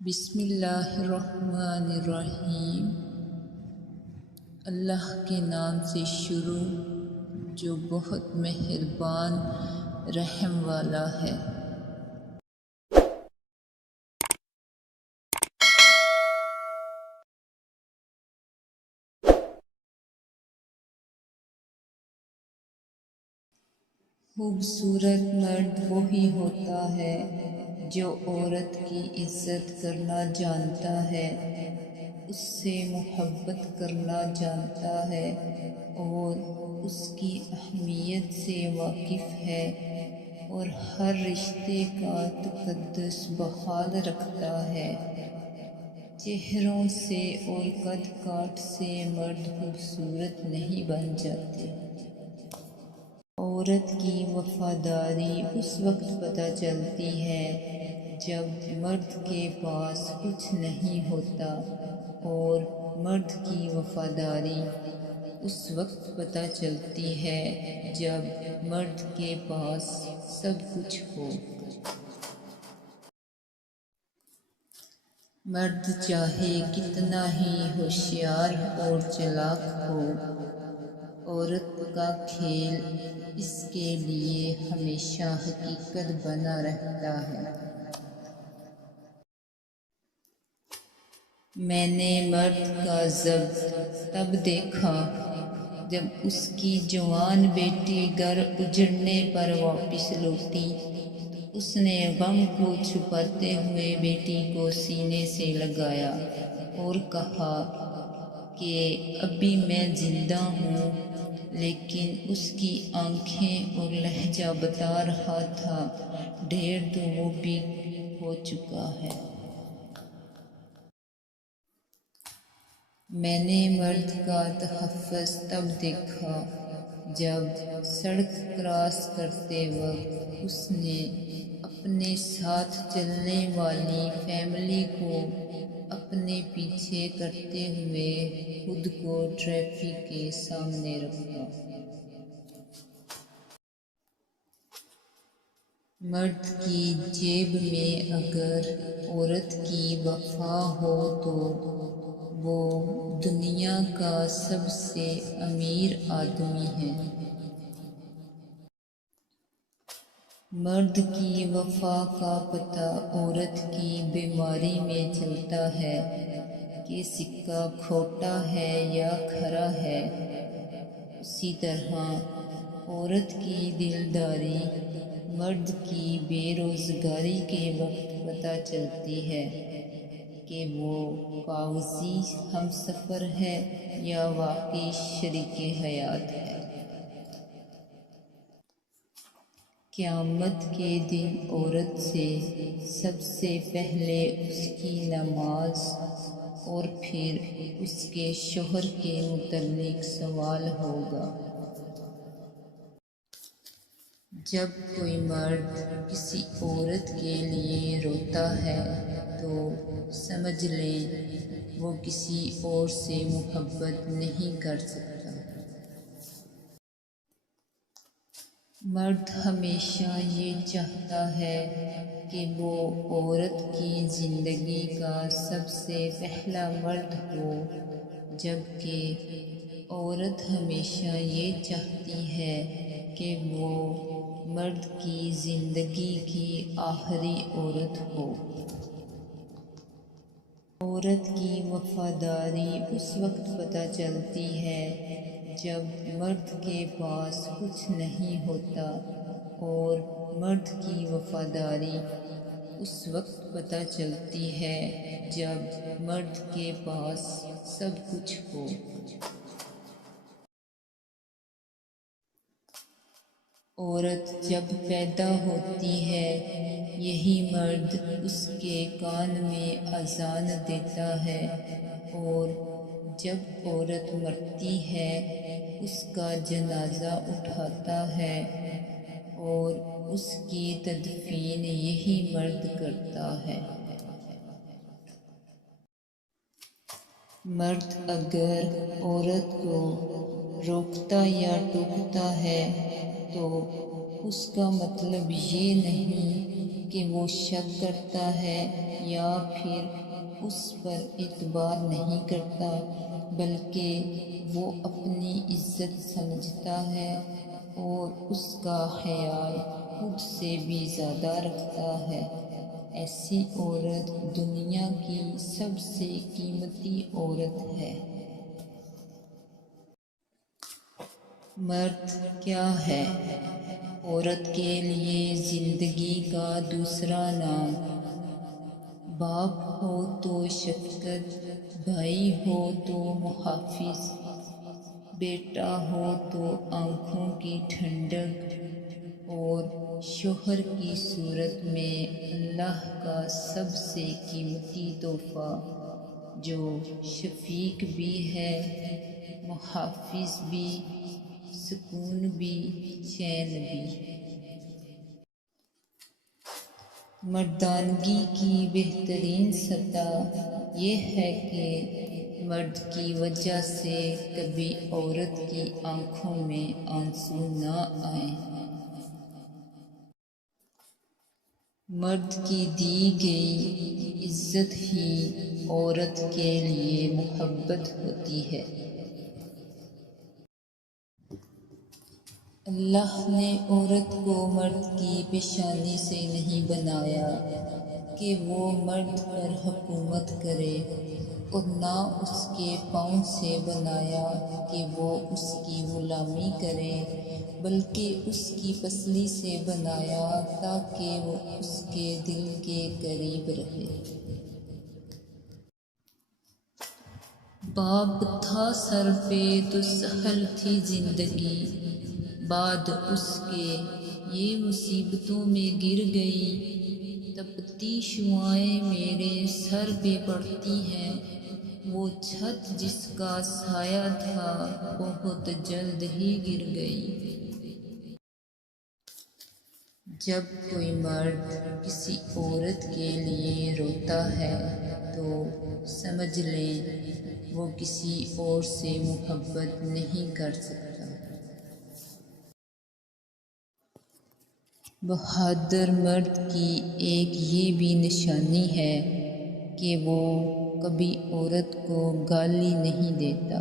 بسم اللہ الرحمن الرحیم۔ اللہ کے نام سے شروع جو بہت مہربان رحم والا ہے۔ خوبصورت مرد وہی ہوتا ہے جو عورت کی عزت کرنا جانتا ہے، اس سے محبت کرنا جانتا ہے اور اس کی اہمیت سے واقف ہے اور ہر رشتے کا تقدس بحال رکھتا ہے۔ چہروں سے اور قد کاٹ سے مرد خوبصورت نہیں بن جاتے۔ عورت کی وفاداری اس وقت پتہ چلتی ہے جب مرد کے پاس کچھ نہیں ہوتا، اور مرد کی وفاداری اس وقت پتہ چلتی ہے جب مرد کے پاس سب کچھ ہو۔ مرد چاہے کتنا ہی ہوشیار اور چالاک ہو، عورت کا کھیل اس کے لیے ہمیشہ حقیقت بنا رہتا ہے۔ میں نے مرد کا ضبط تب دیکھا جب اس کی جوان بیٹی گھر اجڑنے پر واپس لوٹی۔ اس نے غم کو چھپاتے ہوئے بیٹی کو سینے سے لگایا اور کہا کہ ابھی میں زندہ ہوں، لیکن اس کی آنکھیں اور لہجہ بتا رہا تھا ڈھیر تو وہ بھی ہو چکا ہے۔ میں نے مرد کا تحفظ تب دیکھا جب سڑک کراس کرتے وقت اس نے اپنے ساتھ چلنے والی فیملی کو اپنے پیچھے کرتے ہوئے خود کو ٹریفک کے سامنے رکھا۔ مرد کی جیب میں اگر عورت کی وفا ہو تو وہ دنیا کا سب سے امیر آدمی ہے۔ مرد کی وفا کا پتہ عورت کی بیماری میں چلتا ہے کہ سکہ کھوٹا ہے یا کھرا ہے۔ اسی طرح عورت کی دلداری مرد کی بے روزگاری کے وقت پتہ چلتی ہے کہ وہ کاغذی ہمسفر ہے یا واقعی شریک حیات ہے۔ قیامت کے دن عورت سے سب سے پہلے اس کی نماز اور پھر اس کے شوہر کے متعلق سوال ہوگا۔ جب کوئی مرد کسی عورت کے لیے روتا ہے تو سمجھ لیں وہ کسی اور سے محبت نہیں کر سکتا۔ مرد ہمیشہ یہ چاہتا ہے کہ وہ عورت کی زندگی کا سب سے پہلا مرد ہو، جبکہ عورت ہمیشہ یہ چاہتی ہے کہ وہ مرد کی زندگی کی آخری عورت ہو۔ عورت کی وفاداری اس وقت پتہ چلتی ہے جب مرد کے پاس کچھ نہیں ہوتا، اور مرد کی وفاداری اس وقت پتہ چلتی ہے جب مرد کے پاس سب کچھ ہو۔ عورت جب پیدا ہوتی ہے یہی مرد اس کے کان میں اذان دیتا ہے، اور جب عورت مرتی ہے اس کا جنازہ اٹھاتا ہے اور اس کی تدفین یہی مرد کرتا ہے۔ مرد اگر عورت کو روکتا یا ٹوکتا ہے تو اس کا مطلب یہ نہیں کہ وہ شک کرتا ہے یا پھر اس پر اعتبار نہیں کرتا، بلکہ وہ اپنی عزت سمجھتا ہے اور اس کا خیال خود سے بھی زیادہ رکھتا ہے، ایسی عورت دنیا کی سب سے قیمتی عورت ہے۔ مرد کیا ہے؟ عورت کے لیے زندگی کا دوسرا نام۔ باپ ہو تو شفقت، بھائی ہو تو محافظ، بیٹا ہو تو آنکھوں کی ٹھنڈک، اور شوہر کی صورت میں اللہ کا سب سے قیمتی تحفہ، جو شفیق بھی ہے، محافظ بھی، سکون بھی، چین بھی۔ مردانگی کی بہترین سطح یہ ہے کہ مرد کی وجہ سے کبھی عورت کی آنکھوں میں آنسو نہ آئیں۔ مرد کی دی گئی عزت ہی عورت کے لیے محبت ہوتی ہے۔ اللہ نے عورت کو مرد کی پیشانی سے نہیں بنایا کہ وہ مرد پر حکومت کرے، اور نہ اس کے پاؤں سے بنایا کہ وہ اس کی غلامی کرے، بلکہ اس کی پسلی سے بنایا تاکہ وہ اس کے دل کے قریب رہے۔ باپ تھا سر پہ تو سہل تھی زندگی، بعد اس کے یہ مصیبتوں میں گر گئی، تپتی شعاعیں میرے سر پہ پڑتی ہیں، وہ چھت جس کا سایہ تھا بہت جلد ہی گر گئی۔ جب کوئی مرد کسی عورت کے لیے روتا ہے تو سمجھ لیں وہ کسی اور سے محبت نہیں کر سکتا۔ بہادر مرد کی ایک یہ بھی نشانی ہے کہ وہ کبھی عورت کو گالی نہیں دیتا۔